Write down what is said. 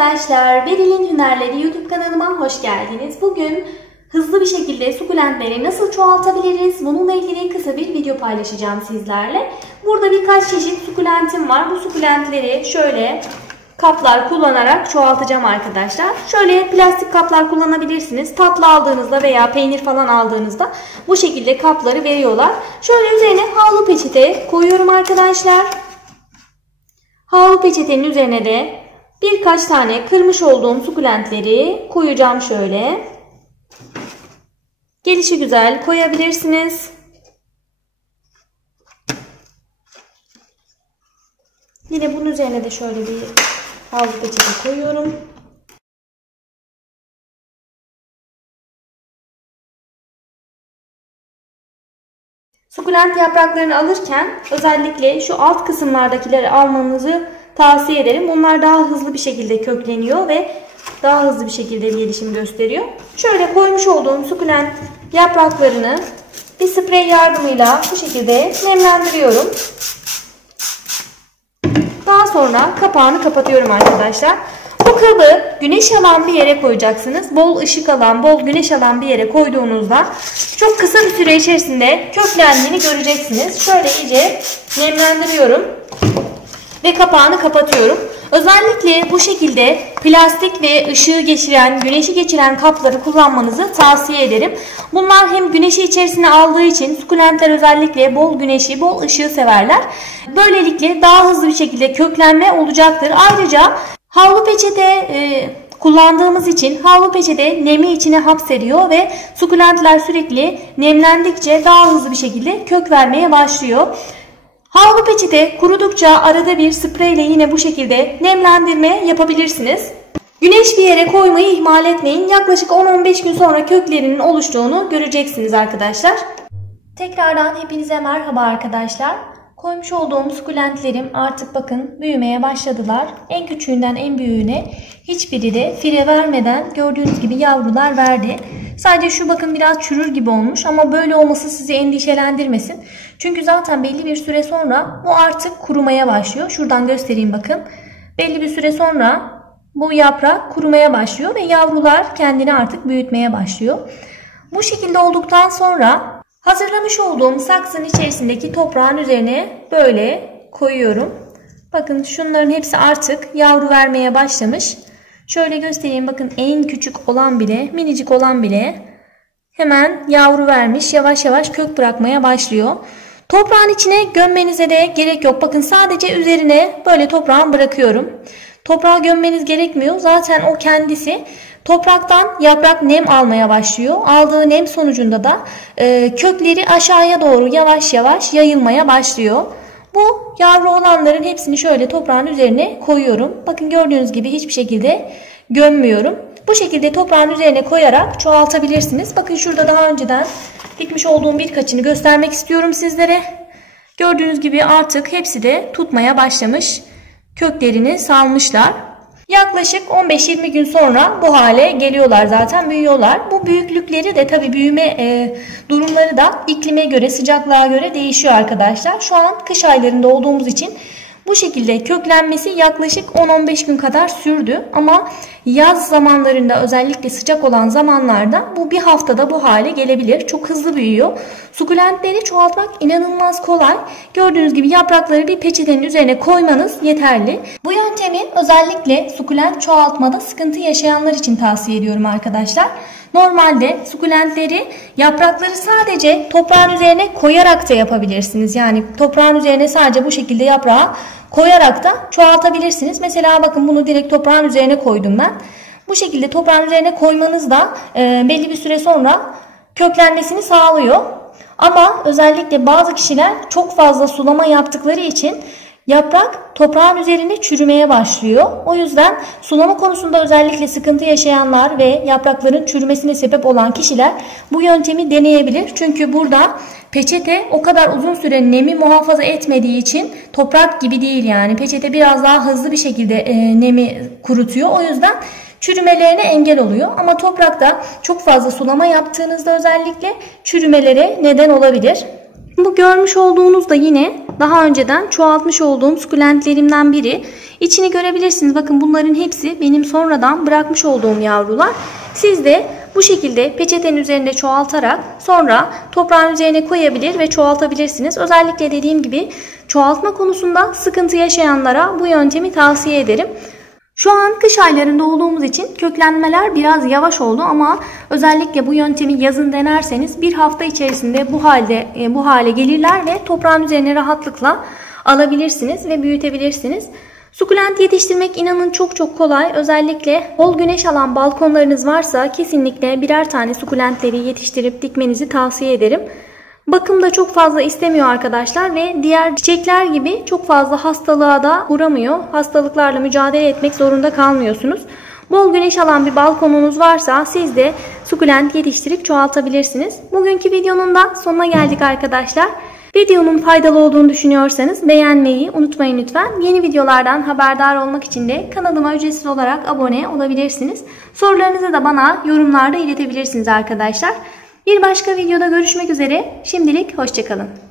arkadaşlar, Beril'in Hünerleri YouTube kanalıma hoş geldiniz. Bugün hızlı bir şekilde sukulentleri nasıl çoğaltabiliriz? Bununla ilgili kısa bir video paylaşacağım sizlerle. Burada birkaç çeşit sukulentim var. Bu sukulentleri şöyle kaplar kullanarak çoğaltacağım arkadaşlar. Şöyle plastik kaplar kullanabilirsiniz. Tatlı aldığınızda veya peynir falan aldığınızda bu şekilde kapları veriyorlar. Şöyle üzerine havlu peçete koyuyorum arkadaşlar. Havlu peçetenin üzerine de birkaç tane kırmış olduğum sukulentleri koyacağım şöyle. Gelişigüzel koyabilirsiniz. Yine bunun üzerine de şöyle bir havlu peçete koyuyorum. Sukulent yapraklarını alırken özellikle şu alt kısımlardakileri almanızı tavsiye ederim. Bunlar daha hızlı bir şekilde kökleniyor ve daha hızlı bir şekilde gelişim gösteriyor. Şöyle koymuş olduğum sukulent yapraklarını bir sprey yardımıyla bu şekilde nemlendiriyorum. Daha sonra kapağını kapatıyorum arkadaşlar. Bu kabı güneş alan bir yere koyacaksınız. Bol ışık alan, bol güneş alan bir yere koyduğunuzda çok kısa bir süre içerisinde köklendiğini göreceksiniz. Şöyle iyice nemlendiriyorum ve kapağını kapatıyorum. Özellikle bu şekilde plastik ve ışığı geçiren, güneşi geçiren kapları kullanmanızı tavsiye ederim. Bunlar hem güneşi içerisine aldığı için sukulentler özellikle bol güneşi, bol ışığı severler. Böylelikle daha hızlı bir şekilde köklenme olacaktır. Ayrıca havlu peçete kullandığımız için havlu peçete nemi içine hapsediyor ve sukulentler sürekli nemlendikçe daha hızlı bir şekilde kök vermeye başlıyor. Havlu peçete kurudukça arada bir spreyle yine bu şekilde nemlendirme yapabilirsiniz. Güneş bir yere koymayı ihmal etmeyin. Yaklaşık 10-15 gün sonra köklerinin oluştuğunu göreceksiniz arkadaşlar. Tekrardan hepinize merhaba arkadaşlar. Koymuş olduğum sukulentlerim artık bakın büyümeye başladılar. En küçüğünden en büyüğüne hiçbiri de fire vermeden gördüğünüz gibi yavrular verdi. Sadece şu bakın biraz çürür gibi olmuş ama böyle olması sizi endişelendirmesin. Çünkü zaten belli bir süre sonra bu artık kurumaya başlıyor. Şuradan göstereyim bakın. Belli bir süre sonra bu yaprak kurumaya başlıyor ve yavrular kendini artık büyütmeye başlıyor. Bu şekilde olduktan sonra hazırlamış olduğum saksının içerisindeki toprağın üzerine böyle koyuyorum. Bakın şunların hepsi artık yavru vermeye başlamış. Şöyle göstereyim bakın en küçük olan bile, minicik olan bile hemen yavru vermiş. Yavaş yavaş kök bırakmaya başlıyor. Toprağın içine gömmenize de gerek yok. Bakın sadece üzerine böyle toprağın bırakıyorum. Toprağı gömmeniz gerekmiyor. Zaten o kendisi topraktan yaprak nem almaya başlıyor. Aldığı nem sonucunda da kökleri aşağıya doğru yavaş yavaş yayılmaya başlıyor. Bu yavru olanların hepsini şöyle toprağın üzerine koyuyorum. Bakın gördüğünüz gibi hiçbir şekilde gömmüyorum. Bu şekilde toprağın üzerine koyarak çoğaltabilirsiniz. Bakın şurada daha önceden dikmiş olduğum birkaçını göstermek istiyorum sizlere. Gördüğünüz gibi artık hepsi de tutmaya başlamış. Köklerini salmışlar. Yaklaşık 15-20 gün sonra bu hale geliyorlar, zaten büyüyorlar. Bu büyüklükleri de tabii büyüme durumları da iklime göre, sıcaklığa göre değişiyor arkadaşlar. Şu an kış aylarında olduğumuz için bu şekilde köklenmesi yaklaşık 10-15 gün kadar sürdü. Ama yaz zamanlarında özellikle sıcak olan zamanlarda bu bir haftada bu hale gelebilir. Çok hızlı büyüyor. Sukulentleri çoğaltmak inanılmaz kolay. Gördüğünüz gibi yaprakları bir peçetenin üzerine koymanız yeterli. Bu yöntemi özellikle sukulent çoğaltmada sıkıntı yaşayanlar için tavsiye ediyorum arkadaşlar. Normalde sukulentleri yaprakları sadece toprağın üzerine koyarak da yapabilirsiniz. Yani toprağın üzerine sadece bu şekilde yaprağı koyarak da çoğaltabilirsiniz. Mesela bakın bunu direkt toprağın üzerine koydum ben. Bu şekilde toprağın üzerine koymanız da belli bir süre sonra köklenmesini sağlıyor. Ama özellikle bazı kişiler çok fazla sulama yaptıkları için yaprak toprağın üzerine çürümeye başlıyor. O yüzden sulama konusunda özellikle sıkıntı yaşayanlar ve yaprakların çürümesine sebep olan kişiler bu yöntemi deneyebilir. Çünkü burada peçete o kadar uzun süre nemi muhafaza etmediği için toprak gibi değil yani. Peçete biraz daha hızlı bir şekilde nemi kurutuyor. O yüzden çürümelerine engel oluyor. Ama toprakta çok fazla sulama yaptığınızda özellikle çürümelere neden olabilir. Bu görmüş olduğunuz da yine Daha önceden çoğaltmış olduğum sukulentlerimden biri. İçini görebilirsiniz. Bakın bunların hepsi benim sonradan bırakmış olduğum yavrular. Siz de bu şekilde peçetenin üzerinde çoğaltarak sonra toprağın üzerine koyabilir ve çoğaltabilirsiniz. Özellikle dediğim gibi çoğaltma konusunda sıkıntı yaşayanlara bu yöntemi tavsiye ederim. Şu an kış aylarında olduğumuz için köklenmeler biraz yavaş oldu ama özellikle bu yöntemi yazın denerseniz bir hafta içerisinde bu hale gelirler ve toprağın üzerine rahatlıkla alabilirsiniz ve büyütebilirsiniz. Sukulent yetiştirmek inanın çok kolay. Özellikle bol güneş alan balkonlarınız varsa kesinlikle birer tane sukulentleri yetiştirip dikmenizi tavsiye ederim. Bakım da çok fazla istemiyor arkadaşlar ve diğer çiçekler gibi çok fazla hastalığa da uğramıyor. Hastalıklarla mücadele etmek zorunda kalmıyorsunuz. Bol güneş alan bir balkonunuz varsa siz de sukulent yetiştirip çoğaltabilirsiniz. Bugünkü videonun da sonuna geldik arkadaşlar. Videonun faydalı olduğunu düşünüyorsanız beğenmeyi unutmayın lütfen. Yeni videolardan haberdar olmak için de kanalıma ücretsiz olarak abone olabilirsiniz. Sorularınızı da bana yorumlarda iletebilirsiniz arkadaşlar. Bir başka videoda görüşmek üzere. Şimdilik hoşça kalın.